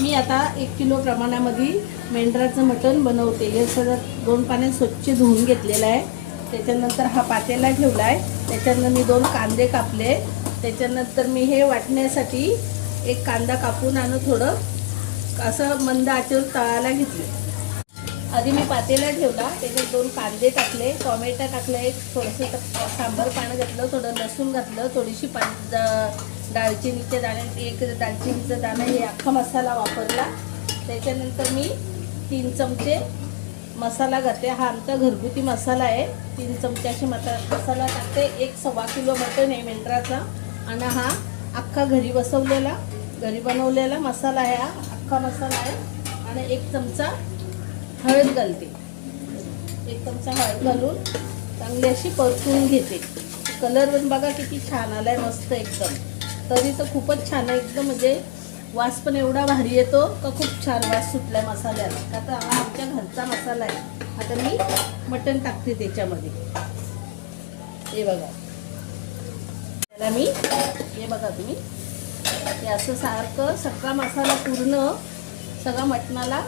मी आता 1 किलो प्रमाणामध्ये मेंढराचं मटण बनवते। हे सगळं 2 पाण्यात स्वच्छ धुवून घेतलेलं आहे। त्याच्यानंतर हा पातेला ठेवला आहे। त्याच्यानंतर मी 2 कांदे कापले। त्याच्यानंतर मी हे वाटण्यासाठी एक कांदा कापून आणि थोडं असं मंद आचेवर तळायला घेतले। आधी मी पातेला ठेवला, त्याच्यात 2 कांदे टाकले, टोमॅटो टाकले, एक थोडंसं सांबार पाणी घातलं, थोडं लसूण घातलं, थोडीशी दालचिनीचे दाणे, एक दालचिनीचं दाणं, हे अख्खा मसाला वापरला। त्याच्यानंतर मी 3 चमचे मसाला घालते। हा आमचा घरगुती मसाला आहे। 3 चमचे अशी मसाला टाकते। 1 सव्वा किलो मटण आहे मेंढराचा आणि हा अख्खा घरी बनवलेला मसाला आहे। हा अख्खा मसाला आहे आणि 1 चमचा हळद घालते। 1 चमचा हळद घालून चांगली अशी परतून घेते। कलर पण बघा किती छान आलाय, मस्त एकदम। तरी तर खूपच छान आहे एकदम, म्हणजे वास पण एवढा भारी येतो का खूप छान वास सुटलाय मसाल्याला। आता हा आमच्या घरचा मसाला आहे। आता मी मटण टाकते त्याच्यामध्ये। हे बघा, त्याला मी हे बघा तुम्ही हे असं सारखं सगळा मसाला पूर्ण सगळा मटणाला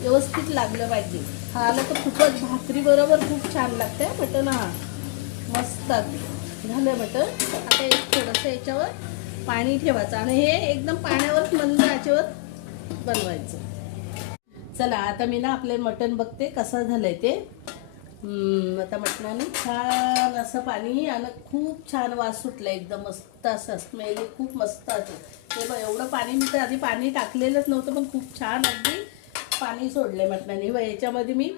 व्यवस्थित लागलं पाहिजे। खायला तर खूपच भाकरी बरोबर खूप छान लागते मटण। हा मस्त झालं मटण। आता एक थोडंसं याच्यावर पाणी ठेवायचं आणि हे एकदम पाण्यावर मंद आचेवर बनवायचं। चला आता मी ना आपले मटण बघते कसं झालंय ते। आता मटणाने छान असं पाणी आणि खूप छान वास सुटला, एकदम मस्त असं स्मेल खूप मस्त असं। हे बघ, एवढं पाणी मी तर आधी पाणी टाकलेलंच नव्हतं, पण खूप छान अगदी पाणी सोडलंय मटणाने। व याच्यामध्ये मी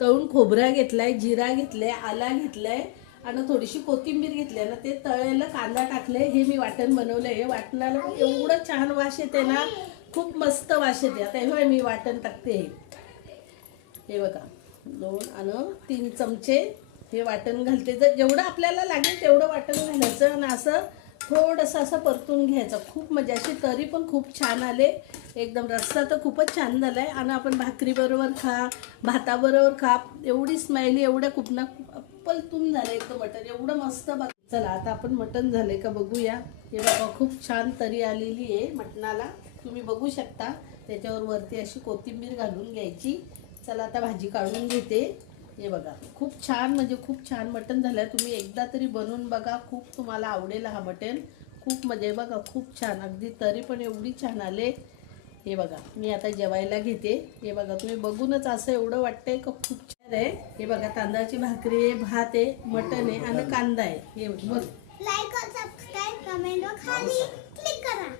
तळून खोबरा घेतलाय, जिरा घेतलाय, आला घेतलाय आणि थोडीशी कोथिंबीर घेतली ना, ते तळलेलं कांदा टाकले। हे मी वाटण बनवलंय। हे वाटणाला एवढं छान वास येते ना, खूप मस्त वास येते। आता हे मी वाटण टाकते। हे बघा, 2 आणि 3 चमचे हे वाटण घालते। जर जेवढं आपल्याला लागेल तेवढं वाटण घालायचं आणि असं थोडंसं असं परतून घ्यायचं। खूप मजा अशी, तरी पण खूप छान आले एकदम। रस्सा तर खूपच छान झालाय आणि आपण भाकरी बरोबर खा, भाताबरोबर खा, एवढी स्माइली, एवढ्या खूप ना पलतून झालं एकदम मटण, एवढं मस्त बघ। चला आता आपण मटण झालंय का बघूया। हे बघा, खूप छान तरी आलेली आहे मटणाला, तुम्ही बघू शकता। त्याच्यावर वरती अशी कोथिंबीर घालून घ्यायची। चला आता भाजी काढून घेते। हे बघा, खूप छान, म्हणजे खूप छान मटण झालंय। तुम्ही एकदा तरी बनवून बघा, खूप तुम्हाला आवडेल हा मटण। खूप म्हणजे बघा, खूप छान, अगदी तरी पण एवढी छान आले। हे बघा, मी आता जेवायला घेते। हे बघा, तुम्ही बघूनच असं एवढं वाटतंय का खूप छान आहे। हे बघा, तांदळाची भाकरी आहे, भात आहे, मटण आहे आणि कांदा आहे। हे बघ, लाईक और सब्सक्राइब कमेंट और खाली क्लिक करा।